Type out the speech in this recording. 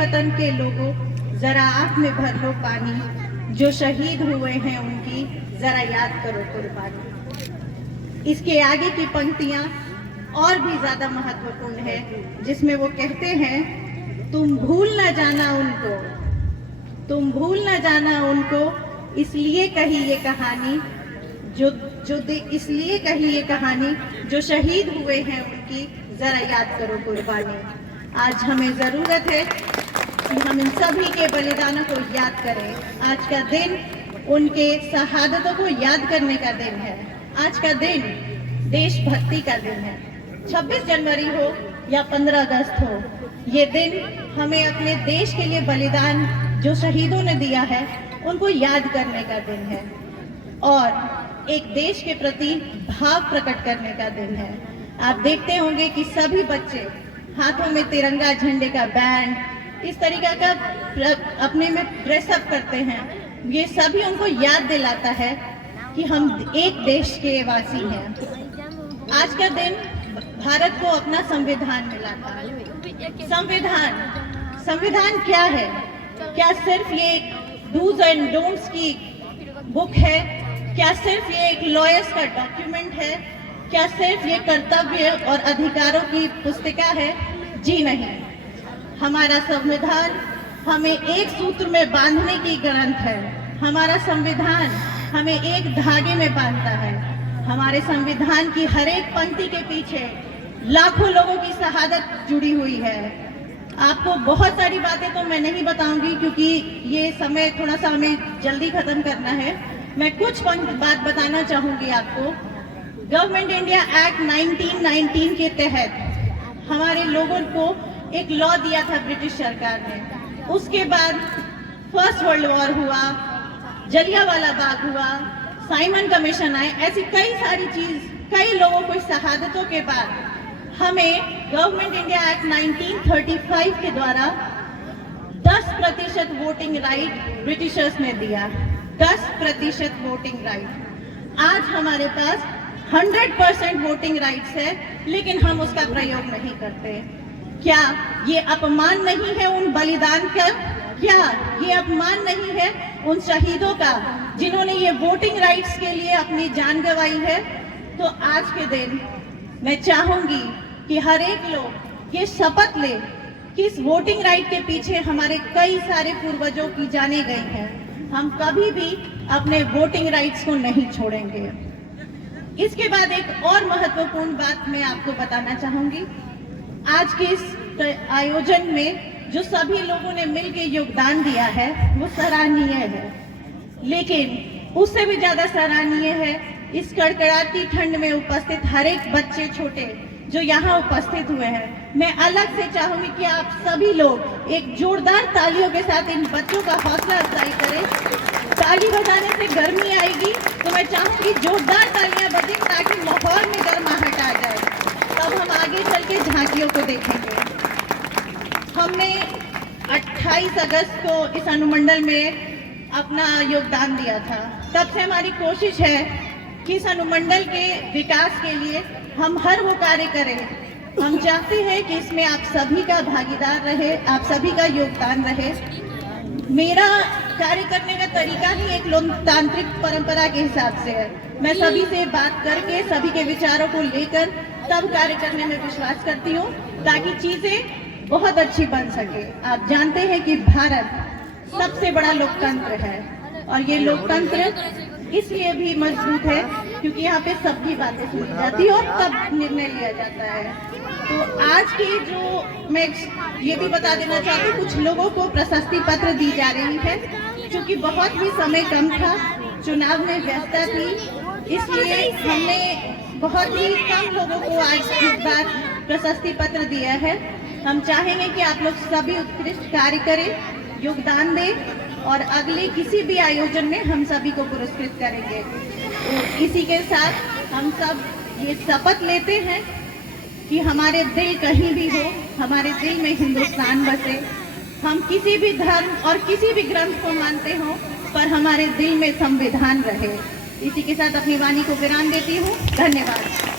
वतन के लोगों, जरा आँख में भर लो पानी, जो शहीद हुए हैं उनकी जरा याद करो कुर्बानी। इसके आगे की पंक्तियां और भी ज्यादा महत्वपूर्ण है, जिसमें वो कहते हैं, तुम भूल न जाना उनको, तुम भूल न जाना उनको, इसलिए कही ये कहानी, इसलिए कही ये कहानी, जो शहीद हुए हैं उनकी जरा याद करो कुर्बानी। आज हमें जरूरत है कि हम इन सभी के बलिदानों को याद करें। आज का दिन उनके शहादतों को याद करने का दिन है। आज का दिन देशभक्ति का दिन है। 26 जनवरी हो या 15 अगस्त हो, ये दिन हमें अपने देश के लिए बलिदान जो शहीदों ने दिया है उनको याद करने का दिन है और एक देश के प्रति भाव प्रकट करने का दिन है। आप देखते होंगे कि सभी बच्चे हाथों में तिरंगा झंडे का बैंड, इस तरीके का अपने में ड्रेसअप करते हैं। ये सभी उनको याद दिलाता है कि हम एक देश के वासी हैं। आज का दिन भारत को अपना संविधान मिला था। संविधान क्या है? क्या सिर्फ ये डूज एंड डोंट्स की बुक है? क्या सिर्फ ये एक लॉयर्स का डॉक्यूमेंट है? क्या सिर्फ ये कर्तव्य और अधिकारों की पुस्तिका है? जी नहीं। हमारा संविधान हमें एक सूत्र में बांधने की ग्रंथ है। हमारा संविधान हमें एक धागे में बांधता है। हमारे संविधान की हर एक पंक्ति के पीछे लाखों लोगों की शहादत जुड़ी हुई है। आपको बहुत सारी बातें तो मैं नहीं बताऊंगी क्योंकि ये समय थोड़ा सा हमें जल्दी खत्म करना है। मैं कुछ बात बताना चाहूंगी आपको। गवर्नमेंट इंडिया एक्ट 1919 के तहत हमारे लोगों को एक लॉ दिया था ब्रिटिश सरकार ने। उसके बाद फर्स्ट वर्ल्ड वॉर हुआ, जलियांवाला बाग हुआ, साइमन कमीशन आए, ऐसी कई सारी चीज, कई लोगों को शहादतों के बाद हमें गवर्नमेंट इंडिया एक्ट 1935 के द्वारा 10% वोटिंग राइट ब्रिटिशर्स ने दिया। 10% वोटिंग राइट। आज हमारे पास 100% वोटिंग राइट्स है, लेकिन हम उसका प्रयोग नहीं करते। क्या ये अपमान नहीं है उन बलिदान का? क्या ये अपमान नहीं है उन शहीदों का जिन्होंने ये वोटिंग राइट्स के लिए अपनी जान गंवाई है? तो आज के दिन मैं चाहूंगी कि हर एक लोग ये शपथ ले कि इस वोटिंग राइट के पीछे हमारे कई सारे पूर्वजों की जानें गई हैं। हम कभी भी अपने वोटिंग राइट्स को नहीं छोड़ेंगे। इसके बाद एक और महत्वपूर्ण बात मैं आपको बताना चाहूंगी। आज के इस आयोजन में जो सभी लोगों ने मिलकर योगदान दिया है वो सराहनीय है, लेकिन उससे भी ज्यादा सराहनीय है इस कड़कड़ाती ठंड में उपस्थित हर एक बच्चे छोटे जो यहाँ उपस्थित हुए हैं। मैं अलग से चाहूंगी कि आप सभी लोग एक जोरदार तालियों के साथ इन बच्चों का हौसला अफजाई करें। ताली बजाने से गर्मी आएगी, तो मैं चाहूंगी जोरदार तालियां बजें ताकि माहौल में गर्माहट आ जाए। तब हम आगे चल के झांकियों को देखेंगे। हमने 28 अगस्त को इस अनुमंडल में अपना योगदान दिया था। तब से हमारी कोशिश है कि इस अनुमंडल के विकास के लिए हम हर वो कार्य करें। हम चाहते हैं कि इसमें आप सभी का भागीदार रहे, आप सभी का योगदान रहे। मेरा कार्य करने का तरीका ही एक लोकतांत्रिक परंपरा के हिसाब से है। मैं सभी से बात करके सभी के विचारों को लेकर तब कार्य करने में विश्वास करती हूँ ताकि चीजें बहुत अच्छी बन सके। आप जानते हैं कि भारत सबसे बड़ा लोकतंत्र है और ये लोकतंत्र इसलिए भी मजबूत है क्योंकि यहाँ पे सबकी बातें सुनी जाती है और तब निर्णय लिया जाता है। तो आज की जो मैं ये भी बता देना चाहती हूँ, कुछ लोगों को प्रशस्ति पत्र दी जा रही है क्योंकि बहुत ही समय कम था, चुनाव में व्यस्तता थी, इसलिए हमने बहुत ही कम लोगों को आज इस बार प्रशस्ति पत्र दिया है। हम चाहेंगे कि आप लोग सभी उत्कृष्ट कार्य करें, योगदान दें और अगले किसी भी आयोजन में हम सभी को पुरस्कृत करेंगे। तो इसी के साथ हम सब ये शपथ लेते हैं कि हमारे दिल कहीं भी हो, हमारे दिल में हिंदुस्तान बसे। हम किसी भी धर्म और किसी भी ग्रंथ को मानते हो, पर हमारे दिल में संविधान रहे। इसी के साथ अपनी वाणी को विराम देती हूँ। धन्यवाद।